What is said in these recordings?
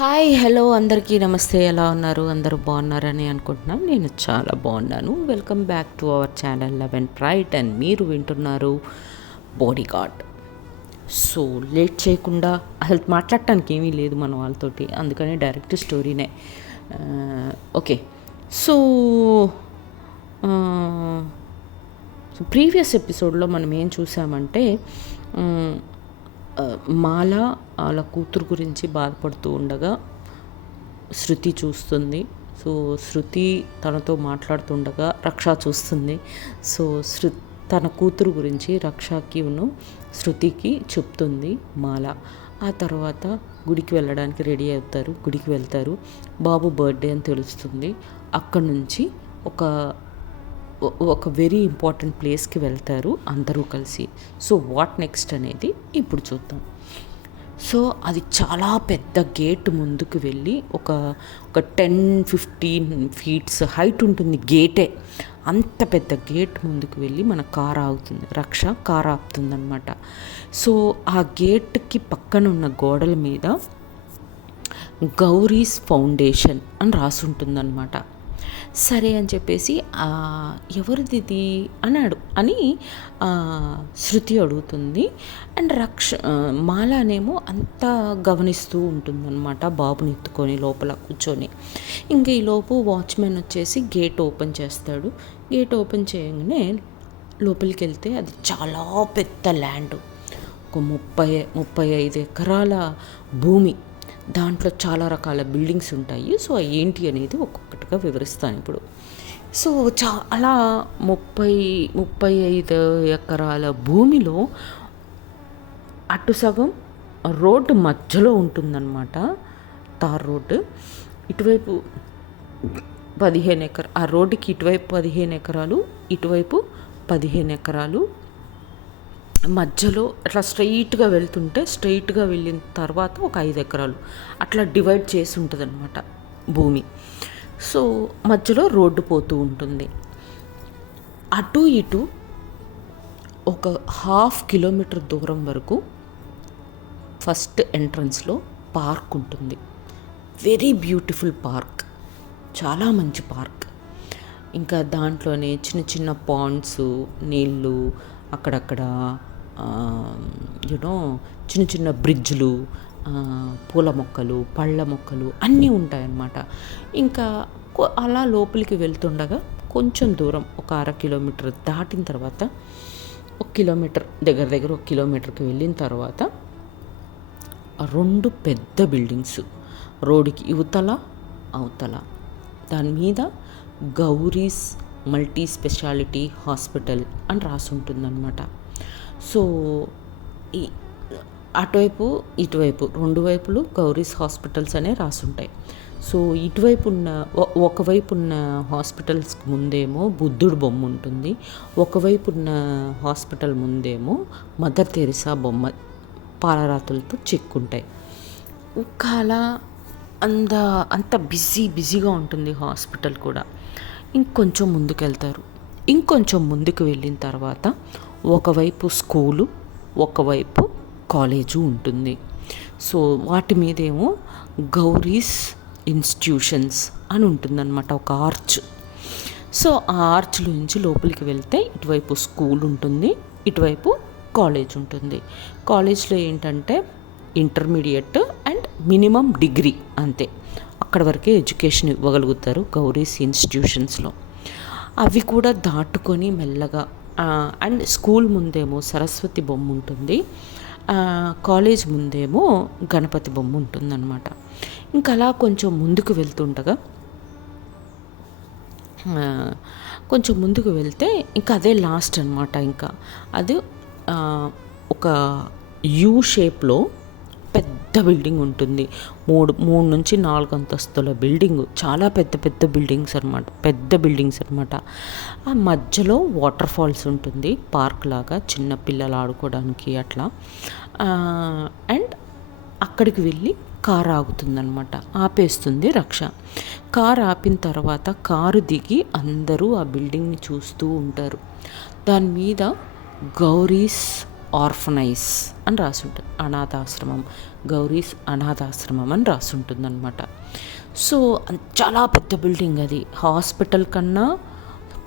Hi hello అందరికీ నమస్తే. ఎలా ఉన్నారు? అందరూ బాగున్నారని అనుకుంటున్నాను. నేను చాలా బాగున్నాను. Welcome back to our channel love and pride and మీరు వింటున్నారు బాడీ గార్డ్. సో లేట్ చేయకుండా అసలు మాట్లాడటానికి ఏమీ లేదు మన వాళ్ళతోటి, అందుకని డైరెక్ట్ స్టోరీనే. ఓకే. సో ప్రీవియస్ ఎపిసోడ్లో మనం ఏం చూసామంటే మాల వాళ్ళ కూతురు గురించి బాధపడుతూ ఉండగా శృతి చూస్తుంది. సో శృతి తనతో మాట్లాడుతుండగా రక్ష చూస్తుంది. సో తన కూతురు గురించి రక్షకి శృతికి చెప్తుంది మాల. ఆ తర్వాత గుడికి వెళ్ళడానికి రెడీ అవుతారు. గుడికి వెళ్తారు. బాబు బర్త్డే అని తెలుస్తుంది. అక్కడ నుంచి ఒక వెరీ ఇంపార్టెంట్ ప్లేస్కి వెళ్తారు అందరూ కలిసి. సో వాట్ నెక్స్ట్ అనేది ఇప్పుడు చూద్దాం. సో అది చాలా పెద్ద గేట్ ముందుకు వెళ్ళి ఒక 10-15 ఫీట్స్ హైట్ ఉంటుంది గేటే. అంత పెద్ద గేట్ ముందుకు వెళ్ళి మన కార్ ఆగుతుంది. రక్ష కార్ ఆపుతుంది అనమాట. సో ఆ గేట్కి పక్కన ఉన్న గోడల మీద గౌరీస్ ఫౌండేషన్ అని రాసి ఉంటుందన్నమాట. సరే అని చెప్పేసి ఎవరిది అని శృతి అడుగుతుంది. అండ్ మాలానేమో అంతా గమనిస్తూ ఉంటుందన్నమాట, బాబుని ఎత్తుకొని లోపల కూర్చొని. ఇంకా ఈలోపు వాచ్మెన్ వచ్చేసి గేట్ ఓపెన్ చేస్తాడు. గేట్ ఓపెన్ చేయగానే లోపలికి వెళ్తే అది చాలా పెద్ద ల్యాండ్, ఒక 35 ఎకరాల భూమి. దాంట్లో చాలా రకాల బిల్డింగ్స్ ఉంటాయి. సో ఏంటి అనేది ఒక్కొక్కటిగా వివరిస్తాను ఇప్పుడు. సో చాలా 35 ఎకరాల భూమిలో అటు సగం రోడ్డు మధ్యలో ఉంటుందన్నమాట, తార్ రోడ్డు. ఇటువైపు 15 ఎకరాలు, ఆ రోడ్డుకి ఇటువైపు 15 ఎకరాలు, ఇటువైపు 15 ఎకరాలు. మధ్యలో అట్లా స్ట్రైట్గా వెళ్ళిన తర్వాత ఒక 5 ఎకరాలు అట్లా డివైడ్ చేసి ఉంటుంది అనమాట భూమి. సో మధ్యలో రోడ్డు పోతూ ఉంటుంది. అటు ఇటు ఒక 1/2 కిలోమీటర్ దూరం వరకు ఫస్ట్ ఎంట్రన్స్లో పార్క్ ఉంటుంది. వెరీ బ్యూటిఫుల్ పార్క్, చాలా మంచి పార్క్. ఇంకా దాంట్లోనే చిన్న చిన్న పాండ్స్, నీళ్ళు, అక్కడక్కడ చిన్న చిన్న బ్రిడ్జ్లు, పూల మొక్కలు, పళ్ళ మొక్కలు అన్నీ ఉంటాయన్నమాట. ఇంకా అలా లోపలికి వెళ్తుండగా కొంచెం దూరం ఒక 1/2 కిలోమీటర్ దాటిన తర్వాత 1 కిలోమీటర్ దగ్గర 1 కిలోమీటర్కి వెళ్ళిన తర్వాత 2 పెద్ద బిల్డింగ్స్, రోడ్డుకి యువతల అవతల. దాని మీద గౌరీస్ మల్టీ స్పెషాలిటీ హాస్పిటల్ అని రాసి ఉంటుందన్నమాట. సో అటువైపు ఇటువైపు 2 వైపులు గౌరీస్ హాస్పిటల్స్ అనే రాసుంటాయి. సో ఒకవైపు ఉన్న హాస్పిటల్స్కి ముందేమో బుద్ధుడు బొమ్మ ఉంటుంది, ఒకవైపు ఉన్న హాస్పిటల్ ముందేమో మదర్ తెరిసా బొమ్మ పాలరాతులతో చెక్కుంటాయి. అలా అంత బిజీగా ఉంటుంది హాస్పిటల్ కూడా. ఇంకొంచెం ముందుకు వెళ్ళిన తర్వాత ఒకవైపు స్కూలు, ఒకవైపు కాలేజు ఉంటుంది. సో వాటి మీదేమో గౌరీస్ ఇన్స్టిట్యూషన్స్ అని ఉంటుందన్నమాట, ఒక ఆర్చ్. సో ఆ ఆర్చ్లో నుంచి లోపలికి వెళ్తే ఇటువైపు స్కూల్ ఉంటుంది, ఇటువైపు కాలేజ్ ఉంటుంది. కాలేజ్లో ఏంటంటే ఇంటర్మీడియట్ అండ్ మినిమం డిగ్రీ అంతే, అక్కడ వరకే ఎడ్యుకేషన్ ఇవ్వగలుగుతారు గౌరీస్ ఇన్స్టిట్యూషన్స్లో. అవి కూడా దాటుకొని మెల్లగా అండ్ స్కూల్ ముందేమో సరస్వతి బొమ్మ ఉంటుంది, కాలేజ్ ముందేమో గణపతి బొమ్మ ఉంటుందన్నమాట. ఇంకా అలా కొంచెం ముందుకు వెళ్తే ఇంకా అదే లాస్ట్ అనమాట. ఇంకా అది ఒక యూ షేప్లో పెద్ద బిల్డింగ్ ఉంటుంది. 3 నుంచి 4 అంతస్తుల బిల్డింగ్, చాలా పెద్ద బిల్డింగ్స్ అనమాట. ఆ మధ్యలో వాటర్ ఫాల్స్ ఉంటుంది, పార్క్ లాగా, చిన్న పిల్లలు ఆడుకోవడానికి అట్లా. అండ్ అక్కడికి వెళ్ళి కారు ఆగుతుందన్నమాట, ఆపేస్తుంది రక్ష. కారు ఆపిన తర్వాత కారు దిగి అందరూ ఆ బిల్డింగ్ని చూస్తూ ఉంటారు. దాని మీద గౌరీస్ ఆర్ఫనైజ్ అని రాసుంటుంది, అనాథాశ్రమం, గౌరీస్ అనాథాశ్రమం అని రాసుంటుందన్నమాట. సో చాలా పెద్ద బిల్డింగ్ అది, హాస్పిటల్ కన్నా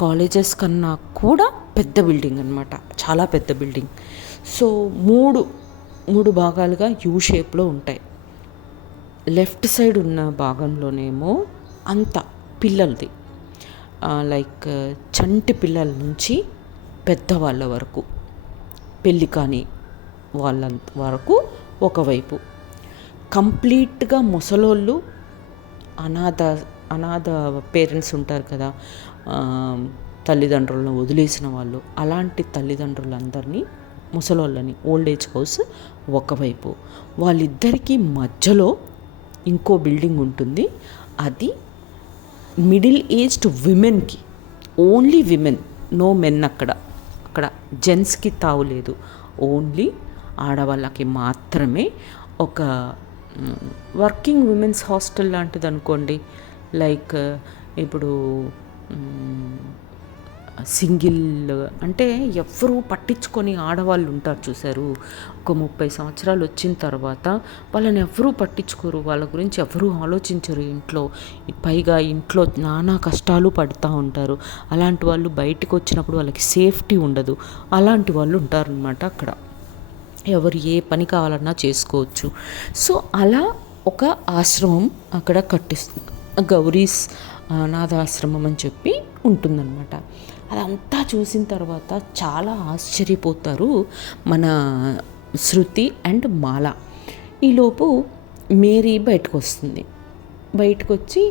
కాలేజెస్ కన్నా కూడా పెద్ద బిల్డింగ్ అనమాట, చాలా పెద్ద బిల్డింగ్. సో మూడు భాగాలుగా యూ షేప్లో ఉంటాయి. లెఫ్ట్ సైడ్ ఉన్న భాగంలోనేమో అంత పిల్లలది, లైక్ చంటి పిల్లల నుంచి పెద్దవాళ్ళ వరకు, పెళ్ళి కాని వాళ్ళ వరకు ఒకవైపు, కంప్లీట్గా ముసలోళ్ళు, అనాథ పేరెంట్స్ ఉంటారు కదా, తల్లిదండ్రులను వదిలేసిన వాళ్ళు, అలాంటి తల్లిదండ్రులందరినీ, ముసలోళ్ళని, ఓల్డ్ ఏజ్ హౌస్ ఒకవైపు. వాళ్ళిద్దరికీ మధ్యలో ఇంకో బిల్డింగ్ ఉంటుంది. అది మిడిల్ ఏజ్డ్ విమెన్కి, ఓన్లీ విమెన్, నో మెన్. అక్కడ జెంట్స్కి తావులేదు, ఓన్లీ ఆడవాళ్ళకి మాత్రమే. ఒక వర్కింగ్ విమెన్స్ హాస్టల్ లాంటిది అనుకోండి. లైక్ ఇప్పుడు సింగిల్ అంటే ఎవరు పట్టించుకొని ఆడవాళ్ళు ఉంటారు చూసారు, ఒక 30 సంవత్సరాలు వచ్చిన తర్వాత వాళ్ళని ఎవరూ పట్టించుకోరు, వాళ్ళ గురించి ఎవరూ ఆలోచించరు ఇంట్లో. పైగా ఇంట్లో నానా కష్టాలు పడుతూ ఉంటారు. అలాంటి వాళ్ళు బయటకు వచ్చినప్పుడు వాళ్ళకి సేఫ్టీ ఉండదు. అలాంటి వాళ్ళు ఉంటారనమాట అక్కడ. ఎవరు ఏ పని కావాలన్నా చేసుకోవచ్చు. సో అలా ఒక ఆశ్రమం అక్కడ గౌరీస్ అనాథాశ్రమం అని చెప్పి ఉంటుందన్నమాట. అదంతా చూసిన తర్వాత చాలా ఆశ్చర్యపోతారు మన శృతి అండ్ మాల. ఈలోపు మేరీ బయటకు వస్తుంది. బయటకు వచ్చి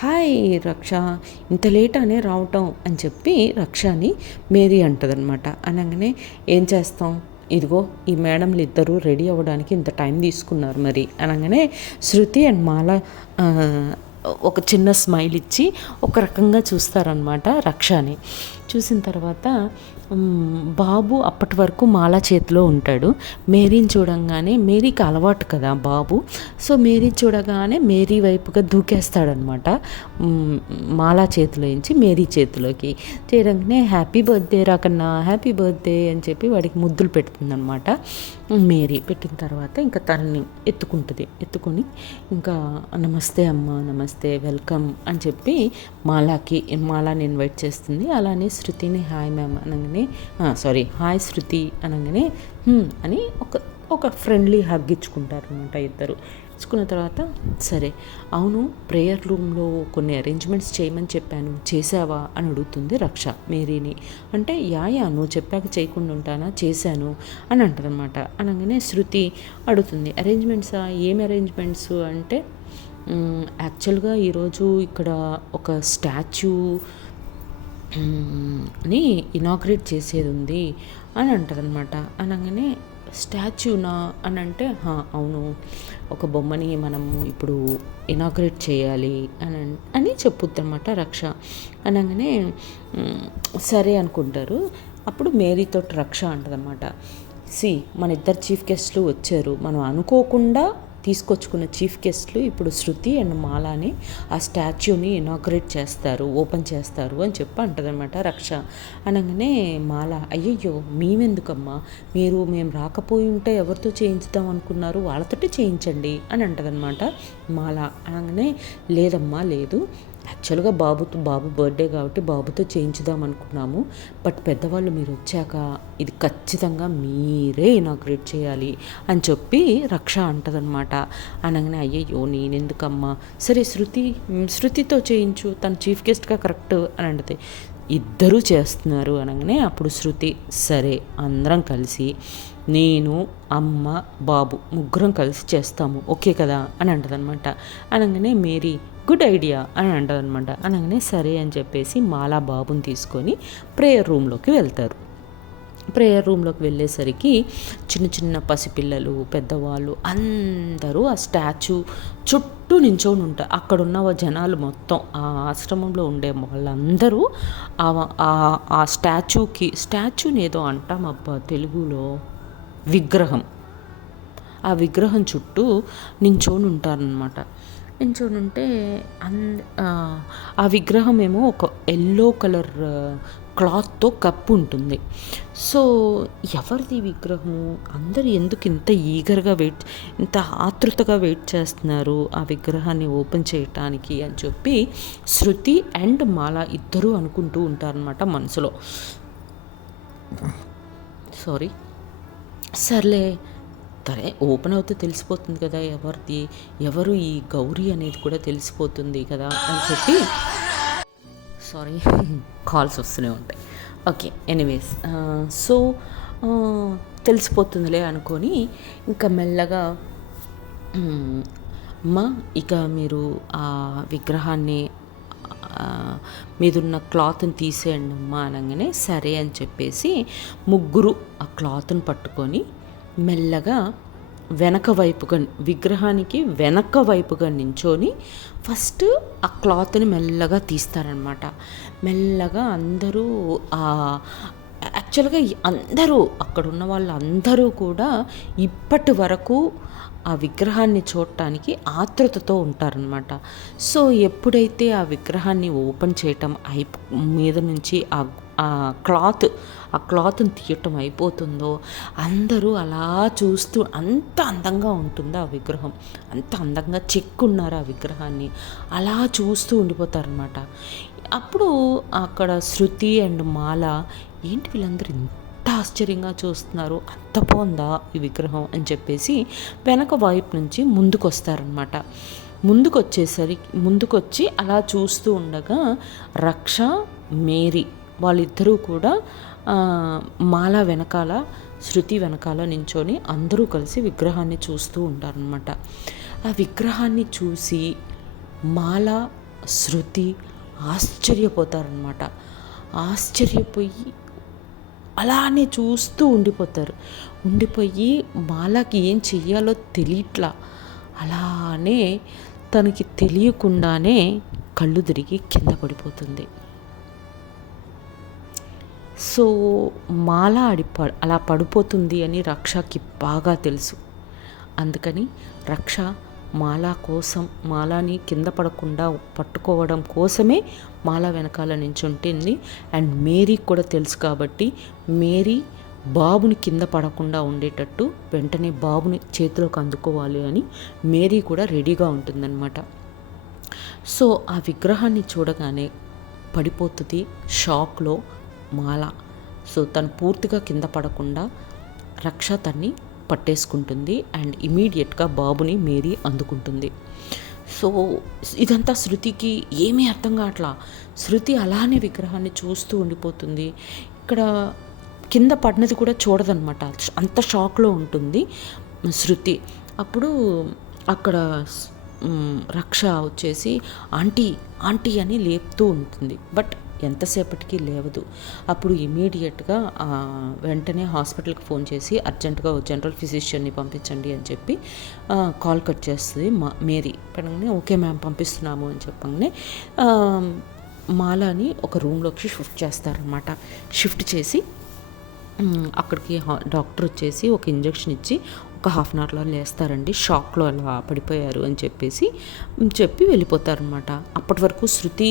హాయ్ రక్ష, ఇంత లేట్ అనే రావటం అని చెప్పి రక్షని మేరీ అంటదనమాట. అనగానే ఏం చేస్తాం, ఇదిగో ఈ మేడంలు ఇద్దరు రెడీ అవ్వడానికి ఇంత టైం తీసుకున్నారు మరి అనగానే శృతి అండ్ మాల ఒక చిన్న స్మైల్ ఇచ్చి ఒక రకంగా చూస్తారనమాట రక్షని. చూసిన తర్వాత బాబు అప్పటి వరకు మాల చేతిలో ఉంటాడు. మేరీని చూడంగానే, మేరీకి అలవాటు కదా బాబు, సో మేరీ చూడగానే మేరీ వైపుగా దూకేస్తాడనమాట. మాల చేతిలోంచి మేరీ చేతిలోకి చేయడంగానే హ్యాపీ బర్త్డే రాకన్నా, హ్యాపీ బర్త్డే అని చెప్పి వాడికి ముద్దులు పెడుతుందనమాట మేరీ. పెట్టిన తర్వాత ఇంకా తనని ఎత్తుకుని ఇంకా నమస్తే అమ్మ, నమస్తే, వెల్కమ్ అని చెప్పి మాలాని ఇన్వైట్ చేస్తుంది. అలానే శృతిని హాయ్ మ్యామ్ అనగానే, హాయ్ శృతి అనగానే అని ఒక ఫ్రెండ్లీ హగ్ ఇచ్చుకుంటారు అనమాట ఇద్దరు. ఇచ్చుకున్న తర్వాత సరే అవును ప్రేయర్ రూమ్లో కొన్ని అరేంజ్మెంట్స్ చేయమని చెప్పాను, చేసావా అని అడుగుతుంది రక్ష మేరీని. అంటే యా నువ్వు చెప్పాక చేయకుండా ఉంటానా, చేశాను అని అంటదనమాట. అనగానే శృతి అడుగుతుంది అరేంజ్మెంట్సా, ఏం అరేంజ్మెంట్స్ అంటే యాక్చువల్గా ఈరోజు ఇక్కడ ఒక స్టాచ్యూ ని ఇనాగ్రేట్ చేసేది ఉంది అని అంటదనమాట. అనగానే స్టాచ్యూనా అని అంటే అవును, ఒక బొమ్మని మనము ఇప్పుడు ఇనాగ్రేట్ చేయాలి అని చెప్పుద్ది అనమాట రక్ష. అనగానే సరే అనుకుంటారు. అప్పుడు మేరీతో రక్ష అంటదనమాట, మన ఇద్దరు చీఫ్ గెస్ట్లు వచ్చారు, మనం అనుకోకుండా తీసుకొచ్చుకున్న చీఫ్ గెస్ట్లు ఇప్పుడు శృతి అండ్ మాలాని ఆ స్టాచ్యూని ఇనాగ్రేట్ చేస్తారు, ఓపెన్ చేస్తారు అని చెప్పి అంటదనమాట రక్ష. అనగానే మాల అయ్యయ్యో మేమెందుకమ్మా, మేము రాకపోయి ఉంటే ఎవరితో చేయించుదాం అనుకున్నారు, వాళ్ళతోటి చేయించండి అని అంటదనమాట మాల. అనగానే లేదమ్మా లేదు, యాక్చువల్గా బాబు బర్త్డే కాబట్టి బాబుతో చేయించుదాం అనుకున్నాము, బట్ పెద్దవాళ్ళు మీరు వచ్చాక ఇది ఖచ్చితంగా మీరే ఇనాగ్రేట్ చేయాలి అని చెప్పి రక్ష అంటదనమాట. అనగానే అయ్యయ్యో నేనెందుకమ్మా, సరే శృతితో చేయించు, తను చీఫ్ గెస్ట్గా కరెక్ట్ అని అంటది. ఇద్దరూ చేస్తున్నారు అనగానే అప్పుడు శృతి సరే అందరం కలిసి, నేను అమ్మ బాబు ముగ్గురం కలిసి చేస్తాము ఓకే కదా అని అంటదనమాట. అనగానే మేరీ గుడ్ ఐడియా అని అంటదనమాట. అనగానే సరే అని చెప్పేసి మాలా బాబుని తీసుకొని ప్రేయర్ రూమ్లోకి వెళ్తారు. ప్రేయర్ రూమ్లోకి వెళ్ళేసరికి చిన్న పసిపిల్లలు, పెద్దవాళ్ళు అందరూ ఆ స్టాచ్యూ చుట్టూ నించొని ఉంటారు. అక్కడున్న జనాలు మొత్తం, ఆ ఆశ్రమంలో ఉండే వాళ్ళందరూ ఆ స్టాచ్యూని ఏదో అంటాం అబ్బా తెలుగులో, విగ్రహం, ఆ విగ్రహం చుట్టూ నించొని ఉంటారనమాట. నించొని ఉంటే ఆ విగ్రహం ఏమో ఒక ఎల్లో కలర్ క్లాత్తో కప్పు ఉంటుంది. సో ఎవరిది విగ్రహం, అందరూ ఎందుకు ఇంత ఈగర్గా ఇంత ఆతృతగా వెయిట్ చేస్తున్నారు ఆ విగ్రహాన్ని ఓపెన్ చేయటానికి అని చెప్పి శృతి అండ్ మాల ఇద్దరూ అనుకుంటూ ఉంటారనమాట మనసులో. సారీ, సర్లే ఓపెన్ అవుతే తెలిసిపోతుంది కదా ఎవరు ఈ గౌరీ అనేది కూడా తెలిసిపోతుంది కదా అని చెప్పి, సారీ కాల్స్ వస్తూనే ఉంటాయి. ఓకే, ఎనీవేస్, సో తెలిసిపోతుందిలే అనుకొని ఇంకా మెల్లగా అమ్మా ఇక మీరు ఆ విగ్రహాన్ని మీదున్న క్లాత్ని తీసేయండి అమ్మా అనగానే సరే అని చెప్పేసి ముగ్గురు ఆ క్లాత్ని పట్టుకొని మెల్లగా వెనక వైపుగా, విగ్రహానికి వెనక వైపుగా నించొని ఫస్ట్ ఆ క్లాత్ని మెల్లగా తీస్తారనమాట. మెల్లగా అందరూ యాక్చువల్గా అందరూ అక్కడ ఉన్న వాళ్ళందరూ కూడా ఇప్పటి వరకు ఆ విగ్రహాన్ని చూడటానికి ఆతృతతో ఉంటారనమాట. సో ఎప్పుడైతే ఆ విగ్రహాన్ని ఓపెన్ చేయటం మీద నుంచి ఆ క్లాత్ని తీయటం అయిపోతుందో అందరూ అలా చూస్తూ, అంత అందంగా ఉంటుంది ఆ విగ్రహం, అంత అందంగా చెక్కున్నారు ఆ విగ్రహాన్ని, అలా చూస్తూ ఉండిపోతారనమాట. అప్పుడు అక్కడ శృతి అండ్ మాల, ఏంటి వీళ్ళందరూ ఇంత ఆశ్చర్యంగా చూస్తున్నారు, అంత బాగుందా ఈ విగ్రహం అని చెప్పేసి వెనక వైపు నుంచి ముందుకు వస్తారనమాట. ముందుకొచ్చి అలా చూస్తూ ఉండగా రక్ష, మేరీ వాళ్ళిద్దరూ కూడా మాల వెనకాల, శృతి వెనకాల నించొని అందరూ కలిసి విగ్రహాన్ని చూస్తూ ఉంటారనమాట. ఆ విగ్రహాన్ని చూసి మాల, శృతి ఆశ్చర్యపోతారనమాట. ఆశ్చర్యపోయి అలానే చూస్తూ ఉండిపోయి మాలకి ఏం చెయ్యాలో తెలియట్లా, అలానే తనకి తెలియకుండానే కళ్ళు తిరిగి కింద పడిపోతుంది. సో మాల అలా పడిపోతుంది అని రక్షకి బాగా తెలుసు. అందుకని రక్ష మాలాని కింద పడకుండా పట్టుకోవడం కోసమే మాల వెనకాల నించుంటుంది. అండ్ మేరీకి కూడా తెలుసు కాబట్టి మేరీ బాబుని కింద పడకుండా ఉండేటట్టు వెంటనే బాబుని చేతిలోకి అందుకోవాలి అని మేరీ కూడా రెడీగా ఉంటుందన్నమాట. సో ఆ విగ్రహాన్ని చూడగానే పడిపోతుంది షాక్లో మాల. సో తను పూర్తిగా కింద పడకుండా రక్ష తన్ని పట్టేసుకుంటుంది అండ్ ఇమీడియట్గా బాబుని మేరీ అందుకుంటుంది. సో ఇదంతా శృతికి ఏమీ అర్థం కావట్లా. శృతి అలానే విగ్రహాన్ని చూస్తూ ఉండిపోతుంది. ఇక్కడ కింద పడినది కూడా చూడదనమాట, అంత షాక్లో ఉంటుంది శృతి. అప్పుడు అక్కడ రక్ష వచ్చేసి ఆంటీ ఆంటీ అని లేపుతూ ఉంటుంది, బట్ ఎంతసేపటికి లేవదు. అప్పుడు ఇమీడియట్గా వెంటనే హాస్పిటల్కి ఫోన్ చేసి అర్జెంటుగా జనరల్ ఫిజిషియన్ని పంపించండి అని చెప్పి కాల్ కట్ చేస్తుంది మేరీ. పడగానే ఓకే మ్యామ్ పంపిస్తున్నాము అని చెప్పగానే మాలాని ఒక రూమ్లోకి షిఫ్ట్ చేస్తారనమాట. షిఫ్ట్ చేసి అక్కడికి డాక్టర్ వచ్చేసి ఒక ఇంజెక్షన్ ఇచ్చి ఒక 1/2 అవర్లో లేస్తారండి, షాక్లో అలా పడిపోయారు అని చెప్పి వెళ్ళిపోతారనమాట. అప్పటి వరకు శృతి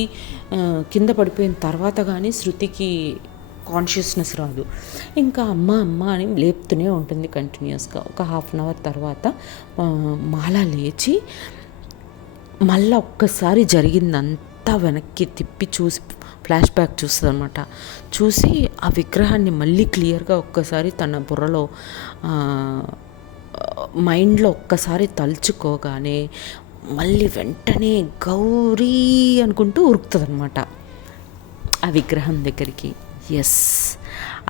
కింద పడిపోయిన తర్వాత కానీ శృతికి కాన్షియస్నెస్ రాదు. ఇంకా అమ్మ అమ్మ అని లేపుతూనే ఉంటుంది కంటిన్యూస్గా. ఒక 1/2 అవర్ తర్వాత మాల లేచి మళ్ళీ ఒక్కసారి జరిగిందంతా వెనక్కి తిప్పి చూసి ఫ్లాష్ బ్యాక్ చూస్తుంది అనమాట. చూసి ఆ విగ్రహాన్ని మళ్ళీ క్లియర్గా ఒక్కసారి తన బుర్రలో మైండ్లో ఒక్కసారి తలుచుకోగానే మళ్ళీ వెంటనే గౌరీ అనుకుంటూ ఉరుకుతుంది అనమాట ఆ విగ్రహం దగ్గరికి. ఎస్,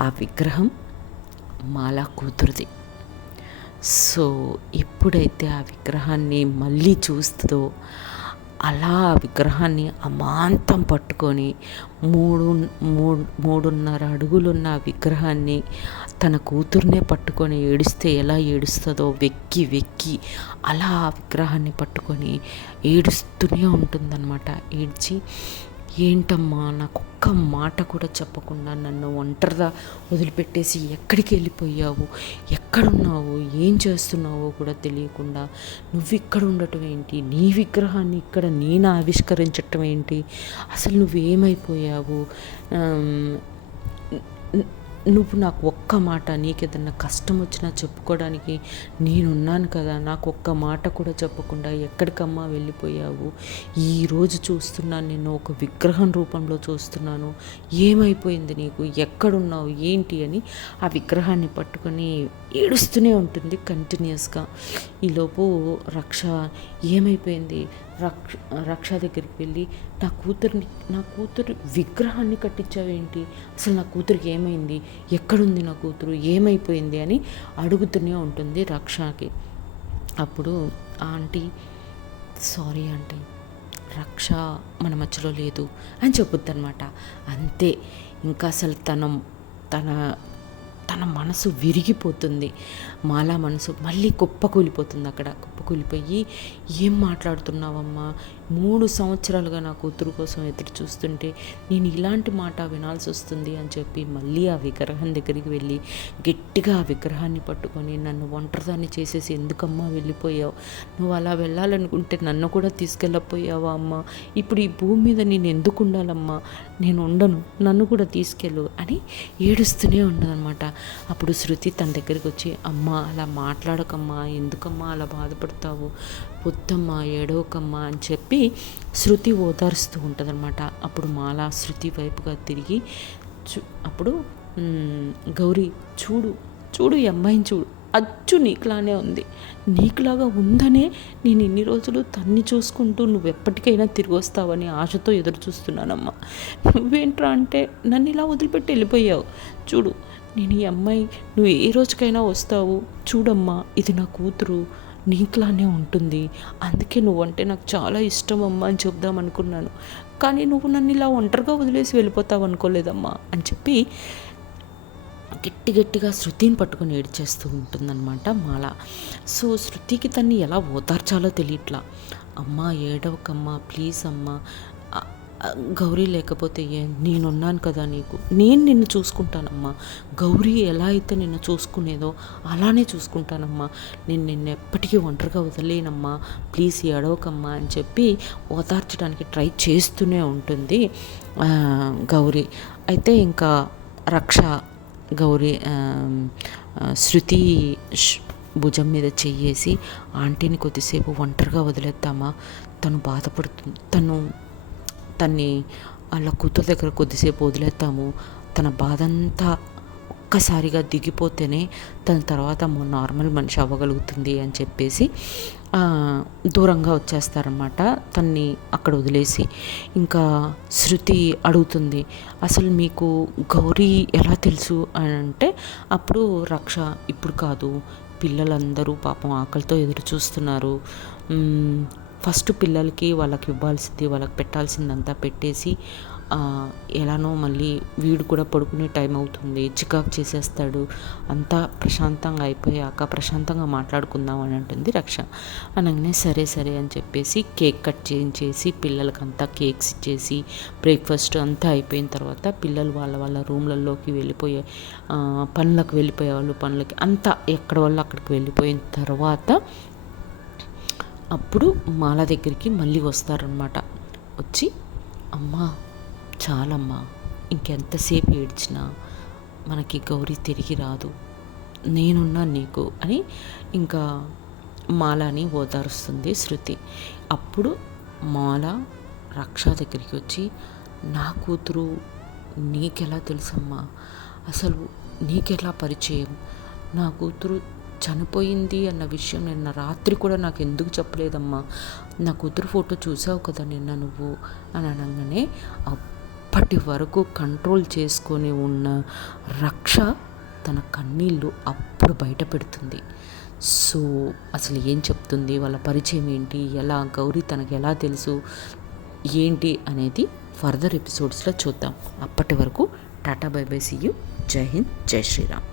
ఆ విగ్రహం మాలా కూతురుది. సో ఎప్పుడైతే ఆ విగ్రహాన్ని మళ్ళీ చూస్తుందో అలా ఆ విగ్రహాన్ని అమాంతం పట్టుకొని 3.5 అడుగులున్న ఆ విగ్రహాన్ని తన కూతుర్నే పట్టుకొని ఏడిస్తే ఎలా ఏడుస్తుందో వెక్కి అలా ఆ విగ్రహాన్ని పట్టుకొని ఏడుస్తూనే ఉంటుందన్నమాట. ఏడ్చి ఏంటమ్మా నాకు ఒక్క మాట కూడా చెప్పకుండా నన్ను ఒంటరిగా వదిలిపెట్టేసి ఎక్కడికి వెళ్ళిపోయావు, ఎక్కడున్నావు, ఏం చేస్తున్నావో కూడా తెలియకుండా నువ్వు ఇక్కడ ఉండటం ఏంటి, నీ విగ్రహాన్ని ఇక్కడ నేను ఆవిష్కరించటం ఏంటి, అసలు నువ్వేమైపోయావు, నువ్వు నాకు ఒక్క మాట, నీకేదన్నా కష్టం వచ్చినా చెప్పుకోవడానికి నేనున్నాను కదా, నాకు ఒక్క మాట కూడా చెప్పకుండా ఎక్కడికమ్మా వెళ్ళిపోయావు? ఈరోజు చూస్తున్నాను, నిన్ను ఒక విగ్రహం రూపంలో చూస్తున్నాను, ఏమైపోయింది నీకు, ఎక్కడున్నావు ఏంటి అని ఆ విగ్రహాన్ని పట్టుకొని ఏడుస్తూనే ఉంటుంది కంటిన్యూస్గా. ఈలోపు రక్ష ఏమైపోయింది, రక్ష దగ్గరికి వెళ్ళి నా కూతురు విగ్రహాన్ని కట్టించావేంటి, అసలు నా కూతురికి ఏమైంది, ఎక్కడుంది నా కూతురు, ఏమైపోయింది అని అడుగుతూనే ఉంటుంది రక్షకి. అప్పుడు ఆంటీ, సారీ ఆంటీ, రక్ష మన మధ్యలో లేదు అని చెప్పుద్ది అనమాట. అంతే, ఇంకా అసలు తన తన మనసు విరిగిపోతుంది. మాలా మనసు మళ్ళీ కుప్పకూలిపోతుంది. అక్కడ కుప్పకూలిపోయి, ఏం మాట్లాడుతున్నావమ్మా, 3 సంవత్సరాలుగా నా కూతురు కోసం ఎదురు చూస్తుంటే నేను ఇలాంటి మాట వినాల్సి వస్తుంది అని చెప్పి మళ్ళీ ఆ విగ్రహం దగ్గరికి వెళ్ళి గట్టిగా ఆ విగ్రహాన్ని పట్టుకొని, నన్ను ఒంటరిదాన్ని చేసేసి ఎందుకమ్మా వెళ్ళిపోయావు, నువ్వు అలా వెళ్ళాలనుకుంటే నన్ను కూడా తీసుకెళ్ళకపోయావా అమ్మా, ఇప్పుడు ఈ భూమి మీద నేను ఎందుకు ఉండాలమ్మా, నేను ఉండను, నన్ను కూడా తీసుకెళ్ళు అని ఏడుస్తూనే ఉండదన్నమాట. అప్పుడు శృతి తన దగ్గరికి వచ్చి, అమ్మా అలా మాట్లాడకమ్మా, ఎందుకమ్మా అలా బాధపడతావు, వద్దమ్మా ఏడవకమ్మా అని చెప్పి శృతి ఓదారుస్తూ ఉంటుందన్నమాట. అప్పుడు మాల శృతి వైపుగా తిరిగి అప్పుడు గౌరీ, చూడు ఈ అమ్మాయిని చూడు, అచ్చు నీకులానే ఉంది, నీకులాగా ఉందనే నేను ఇన్ని రోజులు తన్ని చూసుకుంటూ నువ్వు ఎప్పటికైనా తిరిగి వస్తావని ఆశతో ఎదురు చూస్తున్నానమ్మా. నువ్వేంట్రా అంటే నన్ను ఇలా వదిలిపెట్టి వెళ్ళిపోయావు. చూడు, నేను ఈ అమ్మాయి, నువ్వు ఏ రోజుకైనా వస్తావు, చూడమ్మా ఇది నా కూతురు, నీకులానే ఉంటుంది, అందుకే నువ్వంటే నాకు చాలా ఇష్టం అమ్మా అని చెప్దాం అనుకున్నాను, కానీ నువ్వు నన్ను ఇలా ఒంటరిగా వదిలేసి వెళ్ళిపోతావు అనుకోలేదమ్మా అని చెప్పి గట్టిగా శృతిని పట్టుకొని ఏడ్చేస్తూ ఉంటుందన్నమాట మాల. సో శృతికి తన్ని ఎలా ఓదార్చాలో తెలియట్లా. అమ్మా ఏడవకమ్మా, ప్లీజ్ అమ్మా, గౌరీ లేకపోతే నేనున్నాను కదా నీకు, నేను నిన్ను చూసుకుంటానమ్మా, గౌరీ ఎలా అయితే నిన్ను చూసుకునేదో అలానే చూసుకుంటానమ్మా, నేను నిన్ను ఎప్పటికీ ఒంటరిగా వదిలేనమ్మా, ప్లీజ్ ఏడవకమ్మా అని చెప్పి ఓదార్చడానికి ట్రై చేస్తూనే ఉంటుంది గౌరీ. అయితే ఇంకా రక్ష గౌరీ శృతి భుజం మీద చెయ్యేసి, ఆంటీని కొద్దిసేపు ఒంటరిగా వదిలేద్దామా, తను బాధపడుతుంది, తన్ని వాళ్ళ కూతురు దగ్గర కొద్దిసేపు వదిలేద్దాము, తన బాధ అంతా ఒక్కసారిగా దిగిపోతేనే తన తర్వాత నార్మల్ మనిషి అవ్వగలుగుతుంది అని చెప్పేసి దూరంగా వచ్చేస్తారన్నమాట తన్ని అక్కడ వదిలేసి. ఇంకా శృతి అడుగుతుంది, అసలు మీకు గౌరీ ఎలా తెలుసు అని అంటే, అప్పుడు రక్ష, ఇప్పుడు కాదు, పిల్లలందరూ పాపం ఆకలితో ఎదురు చూస్తున్నారు, ఫస్ట్ పిల్లలకి వాళ్ళకి ఇవ్వాల్సింది, వాళ్ళకి పెట్టాల్సిందంతా పెట్టేసి ఎలానో మళ్ళీ వీడు కూడా పడుకునే టైం అవుతుంది, చికాకు చేసేస్తాడు, అంతా ప్రశాంతంగా అయిపోయాక ప్రశాంతంగా మాట్లాడుకుందాం అని అంటుంది రక్ష. అనగానే సరే అని చెప్పేసి కేక్ కట్ చేయించేసి పిల్లలకంతా కేక్స్ ఇచ్చేసి బ్రేక్ఫాస్ట్ అంతా అయిపోయిన తర్వాత పిల్లలు వాళ్ళ రూమ్లలోకి వెళ్ళిపోయే పనులకు వెళ్ళిపోయేవాళ్ళు, పనులకి అంతా ఎక్కడ వాళ్ళు అక్కడికి వెళ్ళిపోయిన తర్వాత అప్పుడు మాల దగ్గరికి మళ్ళీ వస్తారనమాట. వచ్చి, అమ్మా చాలమ్మా, ఇంకెంతసేపు ఏడ్చినా మనకి గౌరీ తిరిగి రాదు, నేనున్నా నీకు అని ఇంకా మాలని ఓదారుస్తుంది శృతి. అప్పుడు మాల రక్ష దగ్గరికి వచ్చి, నా కూతురు నీకెలా తెలుసమ్మా, అసలు నీకెలా పరిచయం, నా కూతురు చనిపోయింది అన్న విషయం నిన్న రాత్రి కూడా నాకు ఎందుకు చెప్పలేదమ్మా, నా కూతురు ఫోటో చూసావు కదా నిన్న నువ్వు అని అనగానే అప్పటి వరకు కంట్రోల్ చేసుకొని ఉన్న రక్ష తన కన్నీళ్ళు అప్పుడు బయట పెడుతుంది. సో అసలు ఏం చెప్తుంది, వాళ్ళ పరిచయం ఏంటి, ఎలా గౌరీ తనకు ఎలా తెలుసు ఏంటి అనేది ఫర్దర్ ఎపిసోడ్స్లో చూద్దాం. అప్పటి వరకు tata bye bye, see you, జై హింద్, జై శ్రీరామ్.